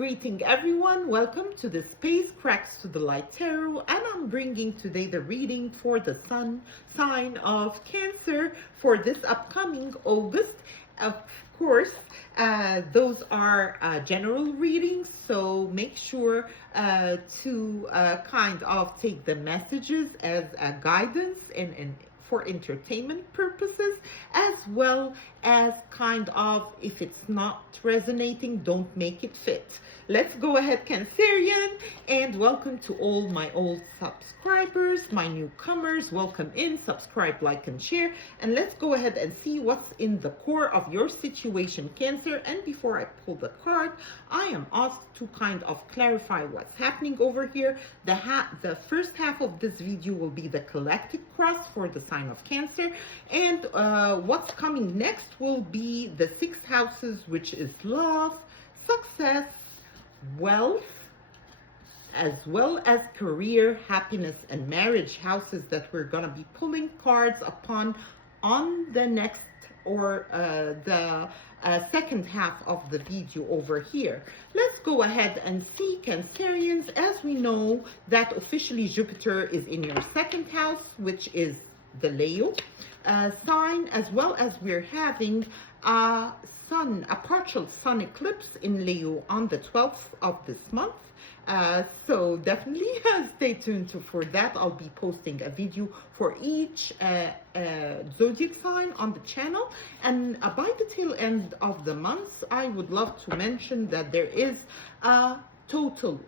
Greeting everyone, welcome to the Space Cracks to the Light Tarot, and I'm bringing today the reading for the Sun sign of Cancer for this upcoming August. Of course, those are general readings, so make sure to kind of take the messages as a guidance and for entertainment purposes, as well as kind of, if it's not resonating, don't make it fit. Let's go ahead, Cancerian, and welcome to all my old subscribers, my newcomers. Welcome in, subscribe, like, and share, and let's go ahead and see what's in the core of your situation, Cancer. And before I pull the card, I am asked to kind of clarify what's happening over here. The first half of this video will be the collective cross for the sign of Cancer, and what's coming next will be the 6 houses, which is love, success, wealth, as well as career, happiness, and marriage houses that we're going to be pulling cards upon on the next or the second half of the video over here. Let's go ahead and see, Cancerians. As we know that officially Jupiter is in your second house, which is the Leo sign, as well as we're having a partial sun eclipse in Leo on the 12th of this month. So definitely stay tuned for that. I'll be posting a video for each zodiac sign on the channel. And by the tail end of the month, I would love to mention that there is a total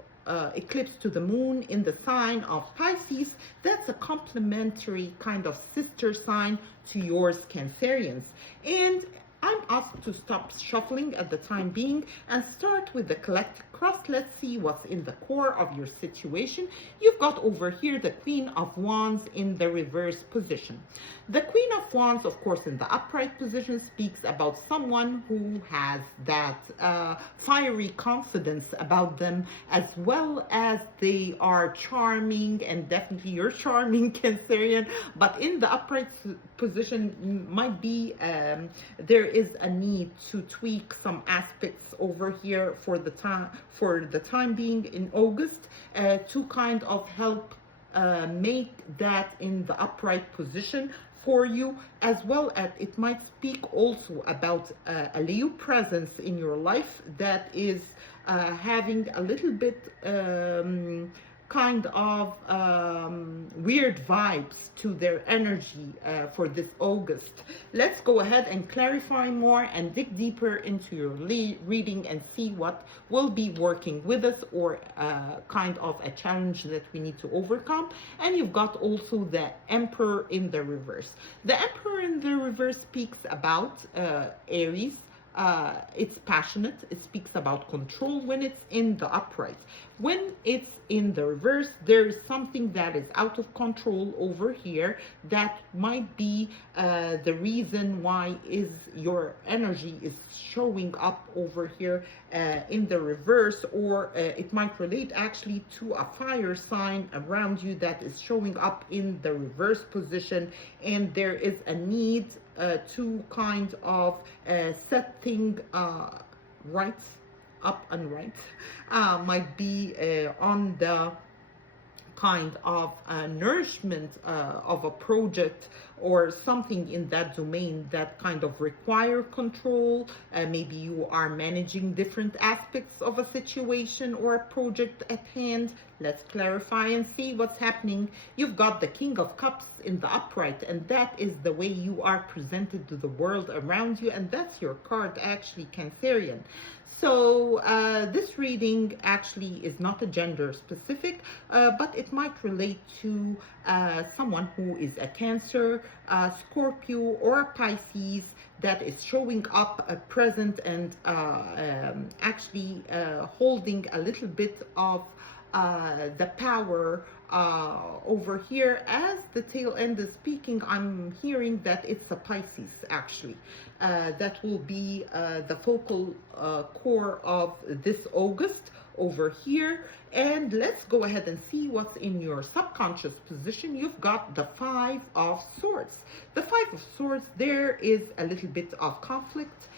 eclipse to the moon in the sign of Pisces. That's a complementary kind of sister sign to yours, Cancerians. And I'm asked to stop shuffling at the time being and start with the collective cross. Let's see what's in the core of your situation. You've got over here the Queen of Wands in the reverse position. The Queen of Wands, of course, in the upright position speaks about someone who has that fiery confidence about them, as well as they are charming, and definitely you're charming, Cancerian. But in the upright position might be there is a need to tweak some aspects over here for the time being in August to kind of help make that in the upright position for you, as well as it might speak also about a Leo presence in your life that is having a little bit kind of weird vibes to their energy for this August. Let's go ahead and clarify more and dig deeper into your reading and see what will be working with us, or kind of a challenge that we need to overcome. And you've got also the Emperor in the reverse. The Emperor in the reverse speaks about Aries. It's passionate. It speaks about control when it's in the upright. When it's in the reverse, there is something that is out of control over here that might be the reason why is your energy is showing up over here in the reverse, or it might relate actually to a fire sign around you that is showing up in the reverse position, and there is a need to kind of set things right up and right. Might be on the kind of nourishment of a project or something in that domain that kind of require control. Maybe you are managing different aspects of a situation or a project at hand. Let's clarify and see what's happening. You've got the King of Cups in the upright, and that is the way you are presented to the world around you, and that's your card actually, Cancerian. So this reading actually is not a gender specific, but it might relate to someone who is a Cancer, Scorpio, or Pisces that is showing up present and actually holding a little bit of the power over here. As the tail end is speaking, I'm hearing that it's a Pisces actually. That will be the focal core of this August over here. And let's go ahead and see what's in your subconscious position. You've got the Five of Swords. The Five of Swords, there is a little bit of conflict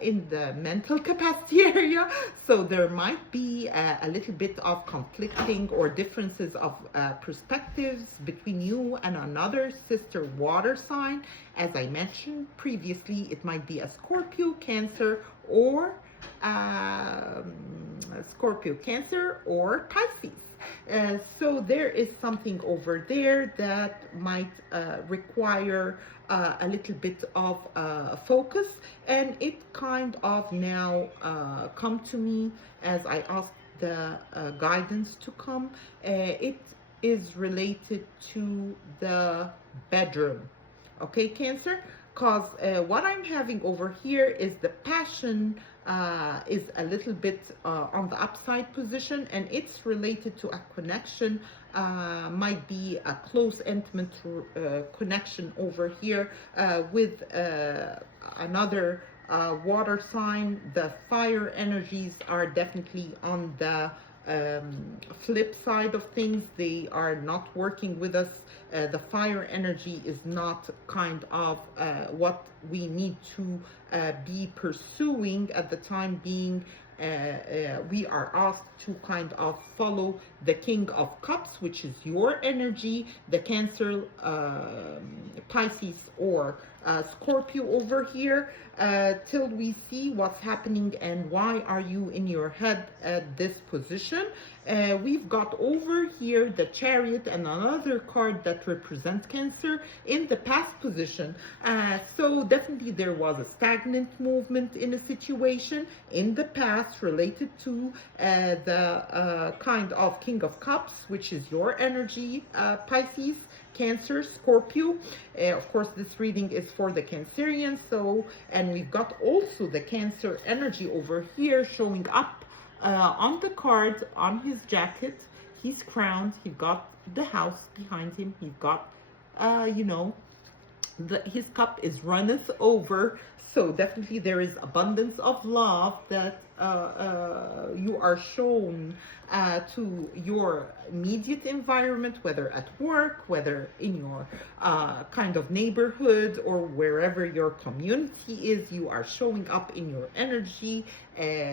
in the mental capacity area. So there might be a little bit of conflicting or differences of perspectives between you and another sister water sign. As I mentioned previously, it might be a Scorpio, Cancer, or um, Scorpio, Cancer, or Pisces. So there is something over there that might require a little bit of focus, and it kind of now come to me as I ask the guidance to come. It is related to the bedroom. Okay, Cancer? Because what I'm having over here is the passion is a little bit on the upside position, and it's related to a connection, might be a close, intimate connection over here with another water sign. The fire energies are definitely on the flip side of things. They are not working with us. The fire energy is not kind of what we need to be pursuing at the time being. We are asked to kind of follow the King of Cups, which is your energy, the Cancer, Pisces, or Scorpio over here, till we see what's happening and why are you in your head at this position. We've got over here the Chariot and another card that represents Cancer in the past position. So definitely there was a stagnant movement in a situation in the past related to the kind of King of Cups, which is your energy, Pisces, Cancer, Scorpio. Of course, this reading is for the Cancerians. So, and we've got also the Cancer energy over here showing up on the card, on his jacket. He's crowned. He's got the house behind him. He's got, you know, his cup is runneth over. So definitely there is abundance of love that you are shown to your immediate environment, whether at work, whether in your kind of neighborhood, or wherever your community is. You are showing up in your energy.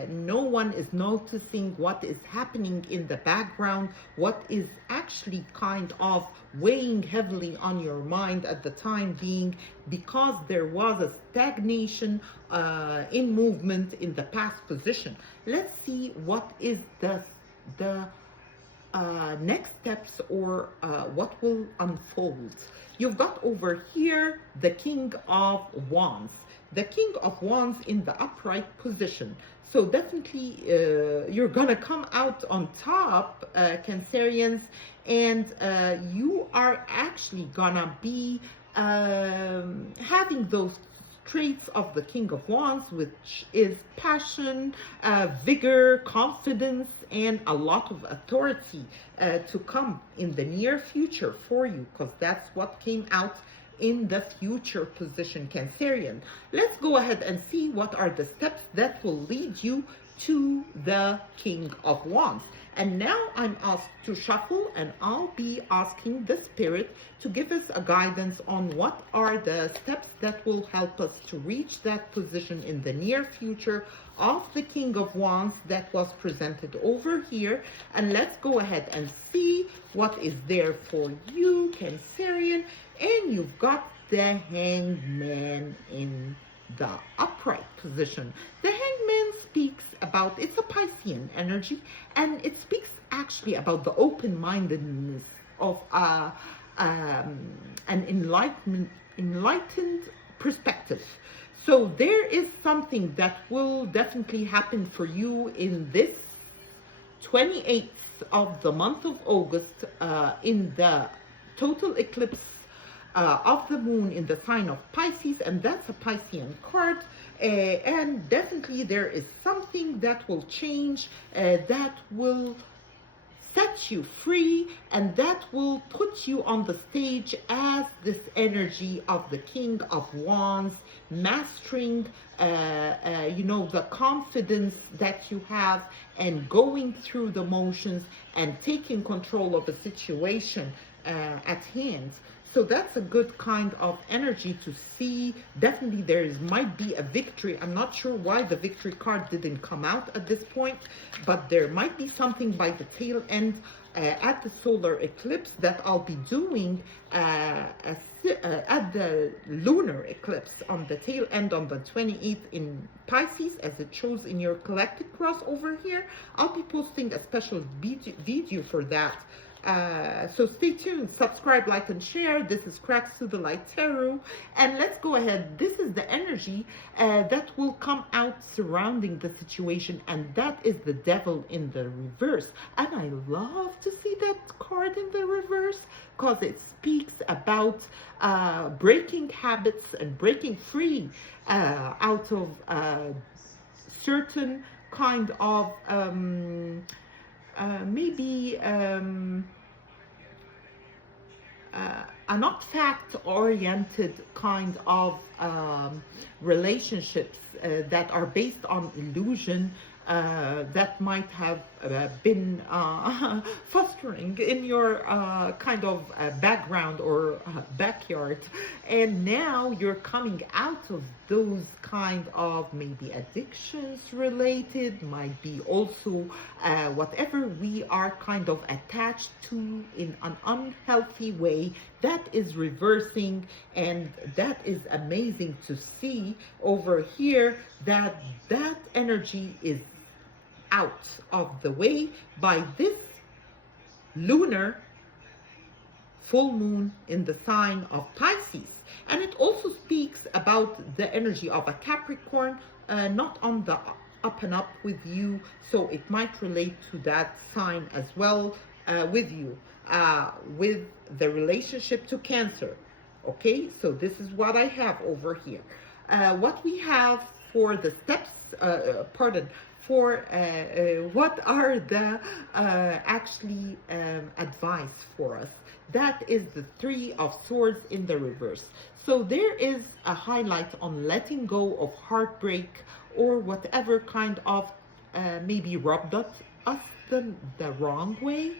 No one is noticing what is happening in the background, what is actually kind of weighing heavily on your mind at the time being, because there was a stagnation in movement in the past position. Let's see what is the next steps, or what will unfold. You've got over here the King of Wands. The King of Wands in the upright position. So definitely you're gonna come out on top, Cancerians, and you are actually gonna be having those traits of the King of Wands, which is passion, vigor, confidence, and a lot of authority to come in the near future for you, because that's what came out in the future position, Cancerian. Let's go ahead and see what are the steps that will lead you to the King of Wands. And now I'm asked to shuffle, and I'll be asking the Spirit to give us a guidance on what are the steps that will help us to reach that position in the near future of the King of Wands that was presented over here. And let's go ahead and see what is there for you, Cancerian. And you've got the Hangman in the upright position. The Hangman speaks about, it's a Piscean energy, and it speaks actually about the open-mindedness of an enlightened perspective. So there is something that will definitely happen for you in this 28th of the month of August, in the total eclipse of the moon in the sign of Pisces, and that's a Piscean card. And definitely there is something that will change, that will set you free, and that will put you on the stage as this energy of the King of Wands, mastering you know, the confidence that you have, and going through the motions and taking control of a situation at hand. So that's a good kind of energy to see. Definitely might be a victory. I'm not sure why the victory card didn't come out at this point, but there might be something by the tail end at the solar eclipse that I'll be doing at the lunar eclipse on the tail end on the 28th in Pisces, as it shows in your collected cross over here. I'll be posting a special video for that. So stay tuned, subscribe, like, and share. This is Cracks to the Light Tarot. And let's go ahead. This is the energy that will come out surrounding the situation. And that is the Devil in the reverse. And I love to see that card in the reverse because it speaks about breaking habits and breaking free out of certain kind of maybe a not fact-oriented kind of relationships that are based on illusion that might have been fostering in your kind of background or backyard, and now you're coming out of those kind of maybe addictions related, might be also whatever we are kind of attached to in an unhealthy way, that is reversing. And that is amazing to see over here that that energy is out of the way by this lunar full moon in the sign of Pisces. And it also speaks about the energy of a Capricorn, not on the up and up with you, so it might relate to that sign as well with you, with the relationship to Cancer. Okay, so this is what I have over here. What we have for the steps, what are the actually advice for us? That is the Three of Swords in the reverse. So there is a highlight on letting go of heartbreak or whatever kind of maybe rubbed us the wrong way.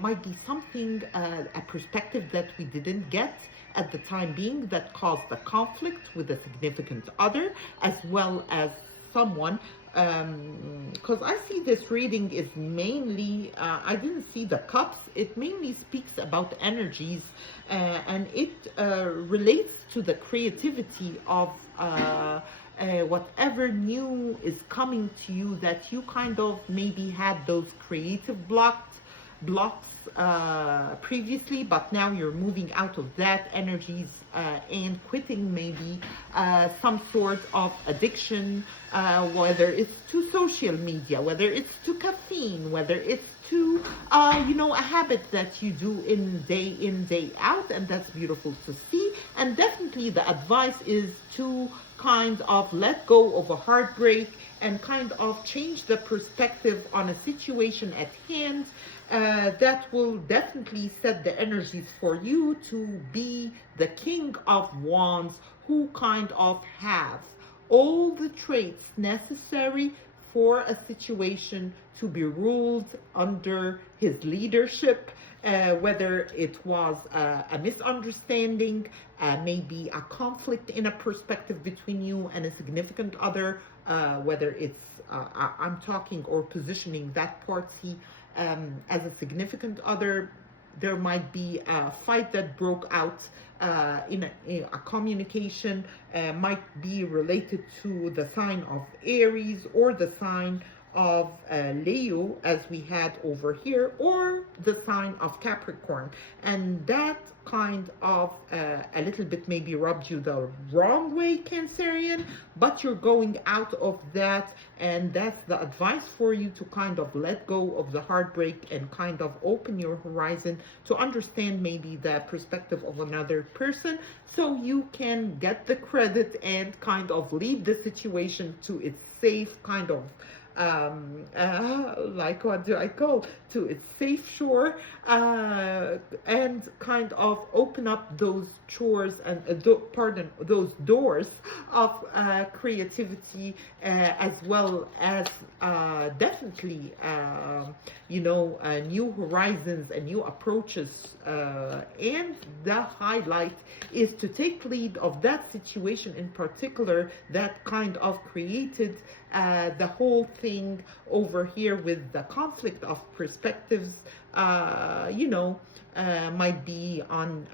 Might be something, a perspective that we didn't get at the time being that caused a conflict with a significant other, as well as someone, because I see this reading is mainly, I didn't see the cups, it mainly speaks about energies, and it relates to the creativity of whatever new is coming to you, that you kind of maybe had those creative blocks previously, but now you're moving out of that energies and quitting maybe some sort of addiction, whether it's to social media, whether it's to caffeine, whether it's to a habit that you do in, day out, and that's beautiful to see. And definitely the advice is to kind of let go of a heartbreak and kind of change the perspective on a situation at hand. That will definitely set the energies for you to be the King of Wands, who kind of has all the traits necessary for a situation to be ruled under his leadership, whether it was a misunderstanding, maybe a conflict in a perspective between you and a significant other, whether it's, I'm talking or positioning that party as a significant other. There might be a fight that broke out in a communication, might be related to the sign of Aries or the sign of Leo, as we had over here, or the sign of Capricorn. And that kind of a little bit maybe rubbed you the wrong way, Cancerian, but you're going out of that, and that's the advice for you to kind of let go of the heartbreak and kind of open your horizon to understand maybe the perspective of another person, so you can get the credit and kind of lead the situation to its safe kind of like, what do I call, to its safe shore, and kind of open up those chores and those doors of creativity, as well as definitely new horizons and new approaches. And the highlight is to take lead of that situation in particular that kind of created the whole thing over here with the conflict of perspectives, might be on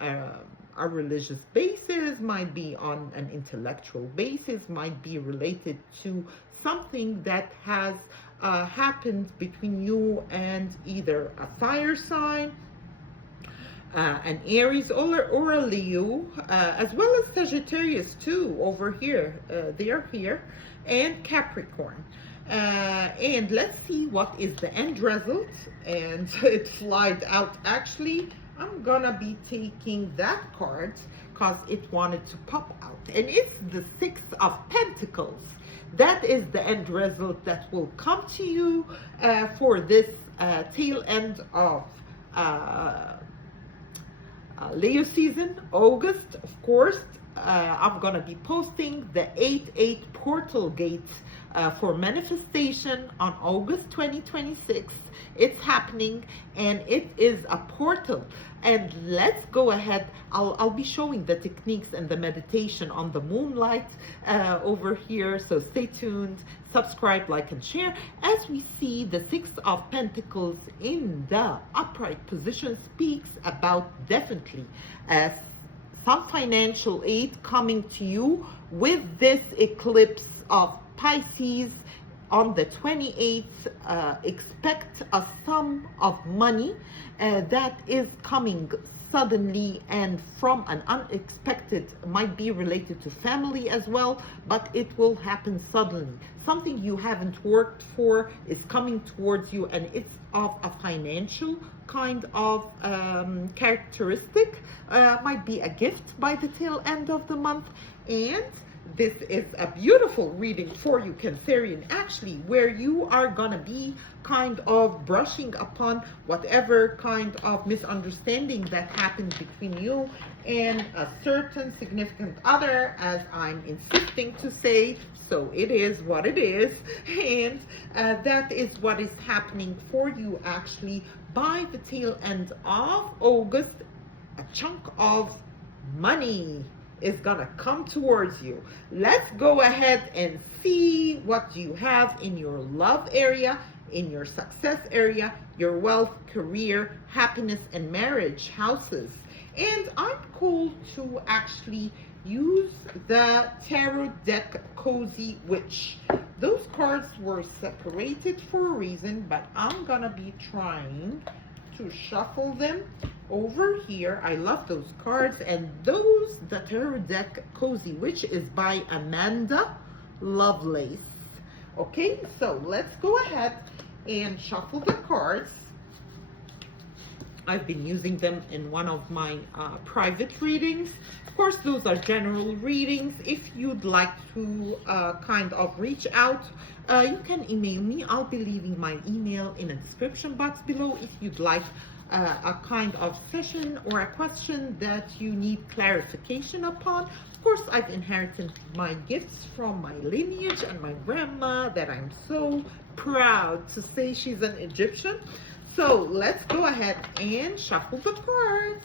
a religious basis, might be on an intellectual basis, might be related to something that has happened between you and either a fire sign, an Aries or a Leo, as well as Sagittarius too over here. They are here, and Capricorn. And let's see what is the end result. And it flied out actually. I'm gonna be taking that card because it wanted to pop out. And it's the Six of Pentacles. That is the end result that will come to you for this tail end of Leo season, August, of course. I'm gonna be posting the 8-8 portal gate for manifestation on August 2026. It's happening, and it is a portal. And let's go ahead. I'll be showing the techniques and the meditation on the moonlight over here. So stay tuned, subscribe, like, and share. As we see, the Six of Pentacles in the upright position speaks about definitely some financial aid coming to you with this eclipse of Pisces on the 28th. Expect a sum of money that is coming suddenly and from an unexpected, might be related to family as well, but it will happen suddenly. Something you haven't worked for is coming towards you, and it's of a financial kind of characteristic. Might be a gift by the tail end of the month. And this is a beautiful reading for you, Cancerian, actually, where you are gonna be kind of brushing upon whatever kind of misunderstanding that happened between you and a certain significant other, as I'm insisting to say. So it is what it is, and that is what is happening for you actually by the tail end of August. A chunk of money is gonna come towards you. Let's go ahead and see what you have in your love area, in your success area, your wealth, career, happiness, and marriage houses. And I'm called to actually use the tarot deck Cozy Witch. Those cards were separated for a reason, but I'm gonna be trying to shuffle them over here. I love those cards. And the tarot deck Cozy Witch is by Amanda Lovelace. Okay, so let's go ahead and shuffle the cards. I've been using them in one of my private readings. Of course, those are general readings. If you'd like to kind of reach out, you can email me. I'll be leaving my email in the description box below if you'd like a kind of session or a question that you need clarification upon. Of course, I've inherited my gifts from my lineage and my grandma that I'm so proud to say she's an Egyptian. So let's go ahead and shuffle the cards.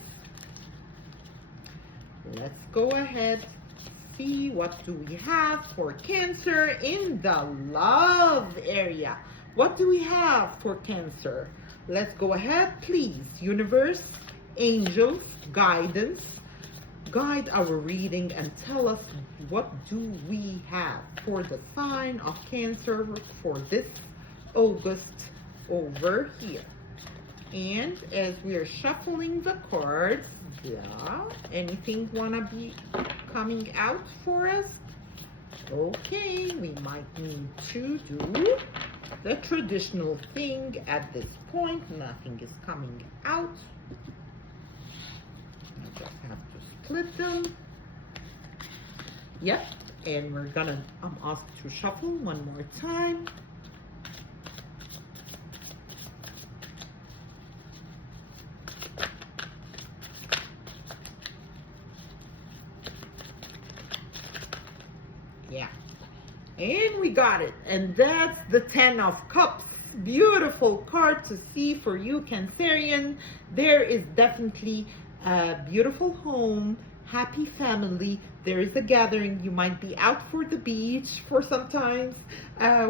Let's go ahead, see what do we have for Cancer in the love area. What do we have for Cancer? Let's go ahead, please. Universe, angels, guidance, guide our reading and tell us what do we have for the sign of Cancer for this August over here. And as we are shuffling the cards, yeah, anything wanna be coming out for us? Okay, we might need to do the traditional thing at this point. Nothing is coming out. I just have to split them. Yep, and we're gonna, I'm asked to shuffle one more time. Yeah, and we got it. And that's the 10 of Cups. beautiful card to see for you, Cancerian. There is definitely a beautiful home, happy family. There is a gathering. You might be out for the beach for sometimes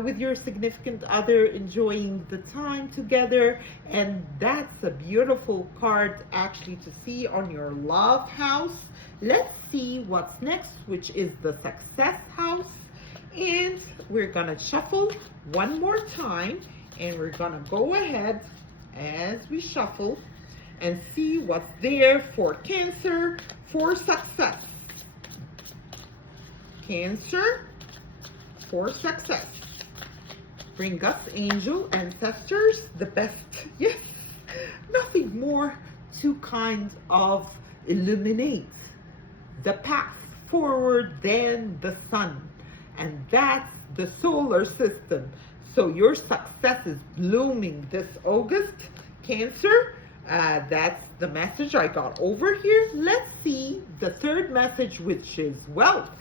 with your significant other, enjoying the time together. And that's a beautiful card actually to see on your love house. Let's see what's next, which is the success house. And we're gonna shuffle one more time, and we're gonna go ahead as we shuffle and see what's there for Cancer for success. Cancer for success. Bring us, angel ancestors, the best. Yes, nothing more to kind of illuminate the path forward than the sun. And that's the solar system. So your success is blooming this August, Cancer. That's the message I got over here. Let's see the third message, which is wealth.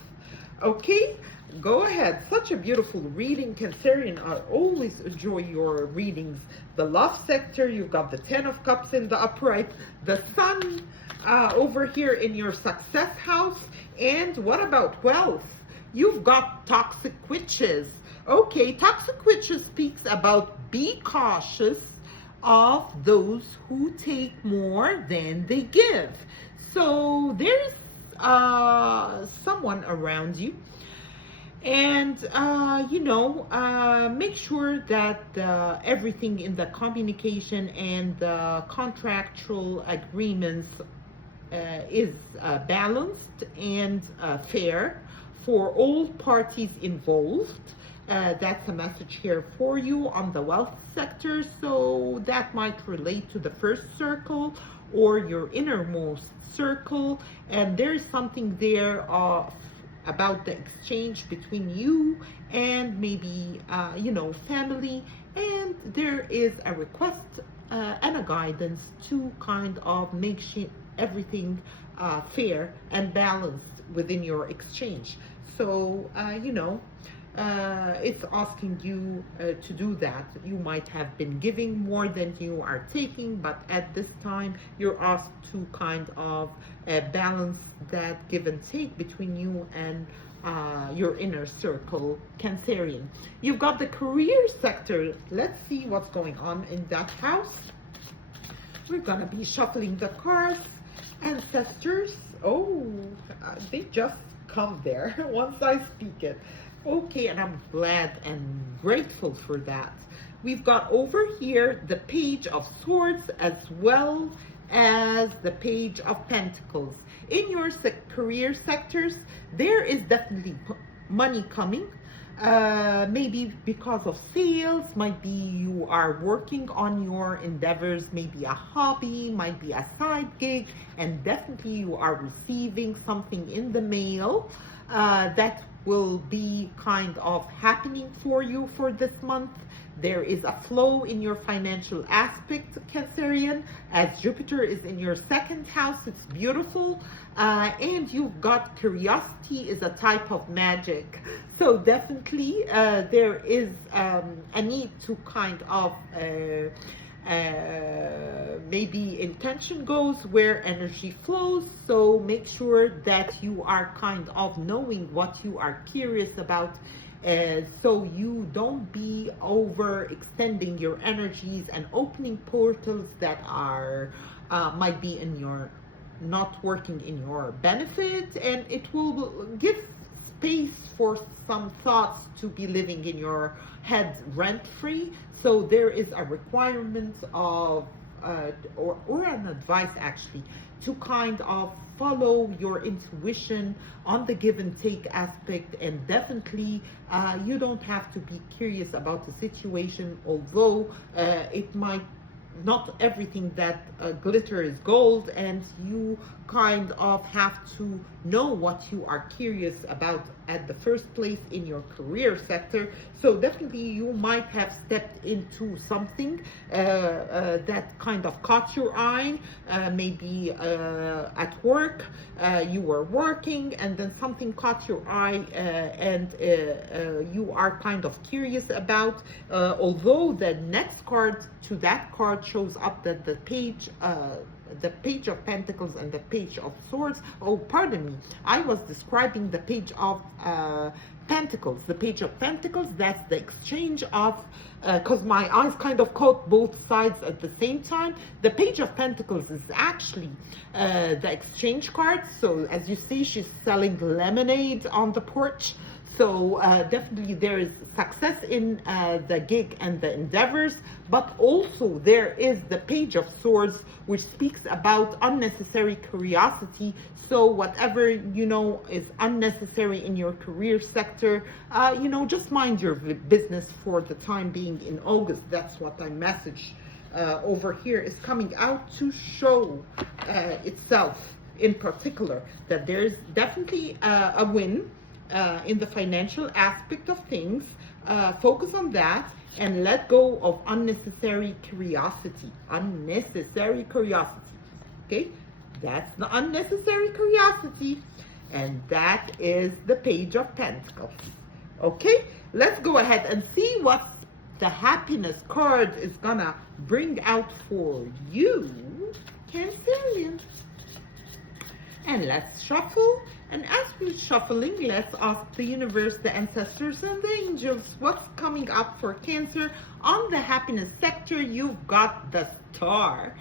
Okay, go ahead. Such a beautiful reading, Cancerian. I always enjoy your readings. The love sector, you've got the 10 of Cups in the upright, the sun over here in your success house. And what about wealth? You've got toxic witches. Okay, toxic witches speaks about be cautious of those who take more than they give. So there's someone around you, and make sure that everything in the communication and the contractual agreements is balanced and fair for all parties involved. That's a message here for you on the wealth sector. So that might relate to the first circle or your innermost circle. And there's something there about the exchange between you and maybe, family. And there is a request and a guidance to kind of make everything fair and balanced within your exchange. So, it's asking you to do that. You might have been giving more than you are taking, but at this time, you're asked to kind of balance that give and take between you and your inner circle, Cancerian. You've got the career sector. Let's see what's going on in that house. We're gonna be shuffling the cards. Ancestors. Oh, they just come there once I speak it. Okay, and I'm glad and grateful for that. We've got over here the Page of Swords as well as the Page of Pentacles. In your career sectors, there is definitely money coming. Maybe because of sales, might be you are working on your endeavors, maybe a hobby, might be a side gig, and definitely you are receiving something in the mail that will be kind of happening for you for this month. There is a flow in your financial aspect, Cancerian, as Jupiter is in your second house. It's beautiful. And you've got curiosity is a type of magic. So definitely there is a need to kind of maybe intention goes where energy flows. So make sure that you are kind of knowing what you are curious about, so you don't be overextending your energies and opening portals that are might be in your not working in your benefit, and it will give space for some thoughts to be living in your head rent free. So there is a requirement of or an advice actually to kind of follow your intuition on the give and take aspect. And definitely you don't have to be curious about the situation, although it might not everything that glitter is gold, and you kind of have to know what you are curious about at the first place in your career sector. So definitely you might have stepped into something that kind of caught your eye. Maybe at work, you were working and then something caught your eye, and you are kind of curious about. Although the next card to that card shows up that the Page of Pentacles and the Page of Swords. Oh, pardon me. I was describing the Page of Pentacles. The Page of Pentacles, that's the exchange of, because my eyes kind of caught both sides at the same time. The Page of Pentacles is actually the exchange card. So as you see, she's selling lemonade on the porch. So definitely there is success in the gig and the endeavors, but also there is the Page of Swords, which speaks about unnecessary curiosity. So whatever, you know, is unnecessary in your career sector, you know, just mind your business for the time being in August. That's what my message over here is coming out to show itself in particular, that there's definitely a win in the financial aspect of things. Focus on that and let go of unnecessary curiosity. Unnecessary curiosity. Okay? That's the unnecessary curiosity. And that is the Page of Pentacles. Okay? Let's go ahead and see what the happiness card is gonna bring out for you, Cancerians. And let's shuffle. And as we're shuffling, let's ask the universe, the ancestors, and the angels what's coming up for Cancer. On the happiness sector, you've got the Star,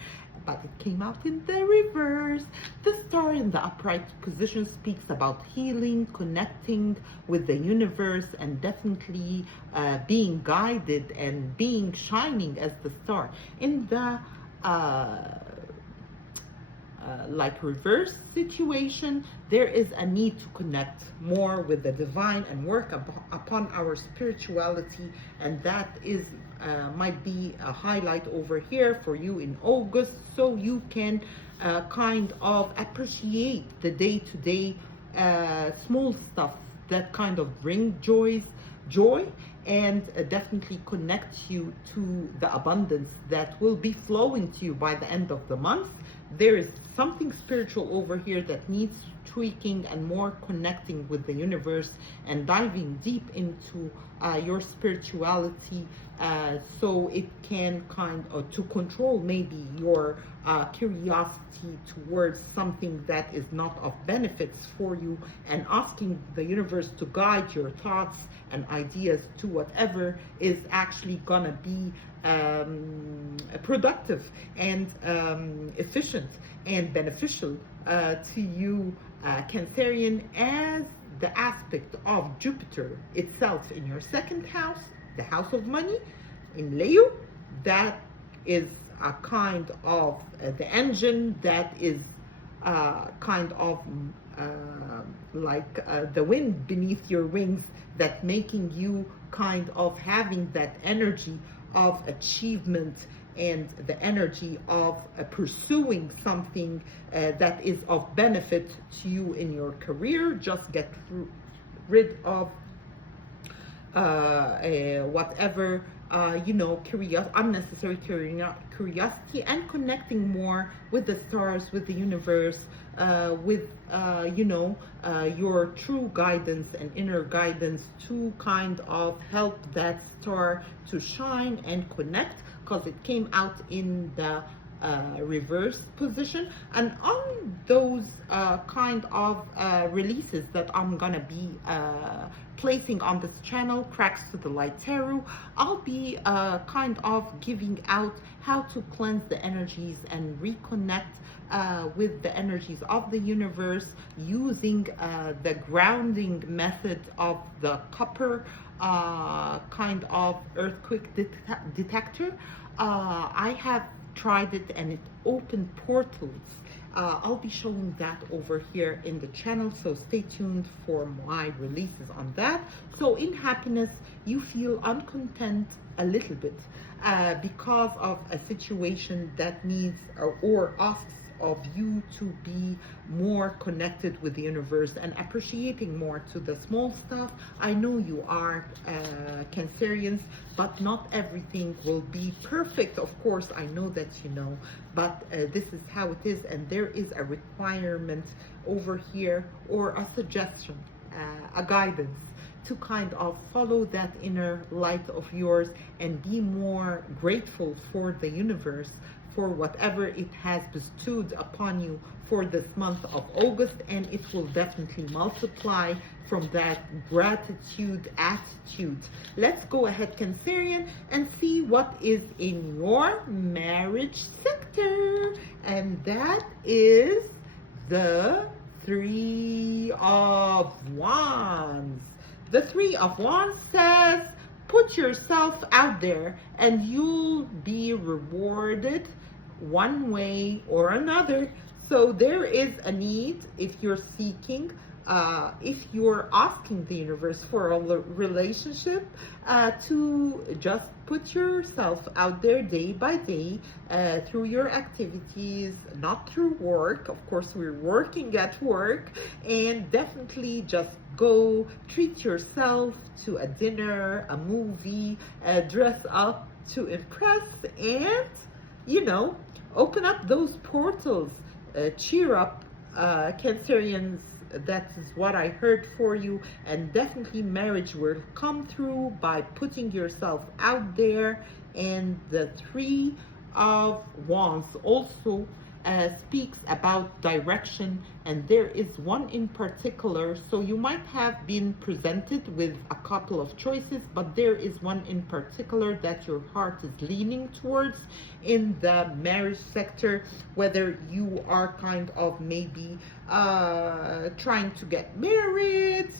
but it came out in the reverse. The Star in the upright position speaks about healing, connecting with the universe, and definitely being guided and being shining as the star. In the like reverse situation, there is a need to connect more with the divine and work upon our spirituality, and that is might be a highlight over here for you in August, so you can kind of appreciate the day-to-day small stuff that kind of bring joy, and definitely connect you to the abundance that will be flowing to you by the end of the month. There is something spiritual over here that needs tweaking and more connecting with the universe and diving deep into your spirituality, so it can kind of to control maybe your curiosity towards something that is not of benefits for you, and asking the universe to guide your thoughts and ideas to whatever is actually gonna be productive and efficient and beneficial to you, Cancerian, as the aspect of Jupiter itself in your second house, the house of money in Leo. That is a kind of the engine that is kind of like the wind beneath your wings, that making you kind of having that energy of achievement and the energy of pursuing something that is of benefit to you in your career. Just get rid of whatever you know, unnecessary curiosity, and connecting more with the stars, with the universe, with you know, your true guidance and inner guidance to kind of help that star to shine and connect, because it came out in the reverse position. And on those kind of releases that I'm gonna be placing on this channel, Cracks to the Light Tarot, I'll be kind of giving out how to cleanse the energies and reconnect with the energies of the universe using the grounding method of the copper kind of earthquake detector. I have tried it and it opened portals. I'll be showing that over here in the channel, so stay tuned for my releases on that. So in happiness, you feel uncontent a little bit because of a situation that needs or asks of you to be more connected with the universe and appreciating more to the small stuff. I know you are Cancerians, but not everything will be perfect. Of course, I know that you know, but this is how it is, and there is a requirement over here, or a suggestion, a guidance, to kind of follow that inner light of yours and be more grateful for the universe for whatever it has bestowed upon you for this month of August, and it will definitely multiply from that gratitude attitude. Let's go ahead, Cancerian, and see what is in your marriage sector, and that is the Three of Wands. The Three of Wands says, put yourself out there and you'll be rewarded one way or another. So there is a need, if you're seeking, if you're asking the universe for a relationship, to just put yourself out there day by day, through your activities, not through work. Of course, we're working at work, and definitely just go treat yourself to a dinner, a movie, dress up to impress, and, you know, open up those portals. Cheer up, Cancerians. That is what I heard for you, and definitely marriage will come through by putting yourself out there. And the Three of Wands also speaks about direction, and there is one in particular. So you might have been presented with a couple of choices, but there is one in particular that your heart is leaning towards in the marriage sector, whether you are kind of maybe trying to get married,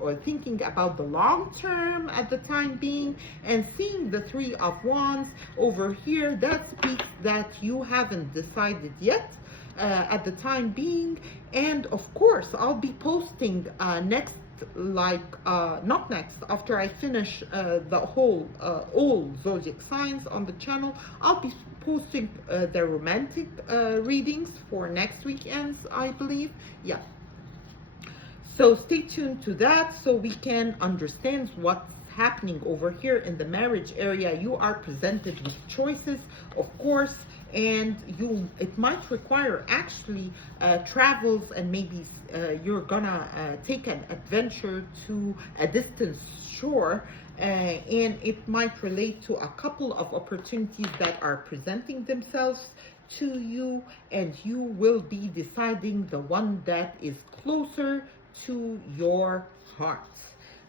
or thinking about the long term at the time being. And seeing the Three of Wands over here, that speaks that you haven't decided yet at the time being. And of course, I'll be posting next, not next, after I finish the whole all zodiac signs on the channel. I'll be posting the romantic readings for next weekends, I believe. Yeah, so stay tuned to that so we can understand what's happening over here in the marriage area. You are presented with choices, of course, and it might require actually travels, and maybe you're gonna take an adventure to a distant shore, and it might relate to a couple of opportunities that are presenting themselves to you, and you will be deciding the one that is closer to your heart.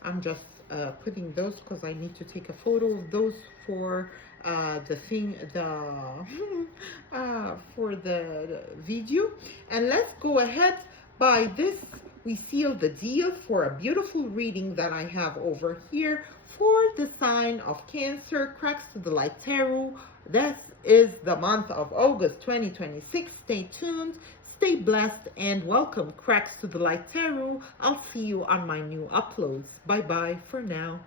I'm just putting those because I need to take a photo of those for for the video. And let's go ahead. By this, we seal the deal for a beautiful reading that I have over here for the sign of Cancer, Cracks to the Light Tarot. This is the month of August 2026. Stay tuned, stay blessed, and welcome, Cracks to the Light Tarot. I'll see you on my new uploads. Bye bye for now.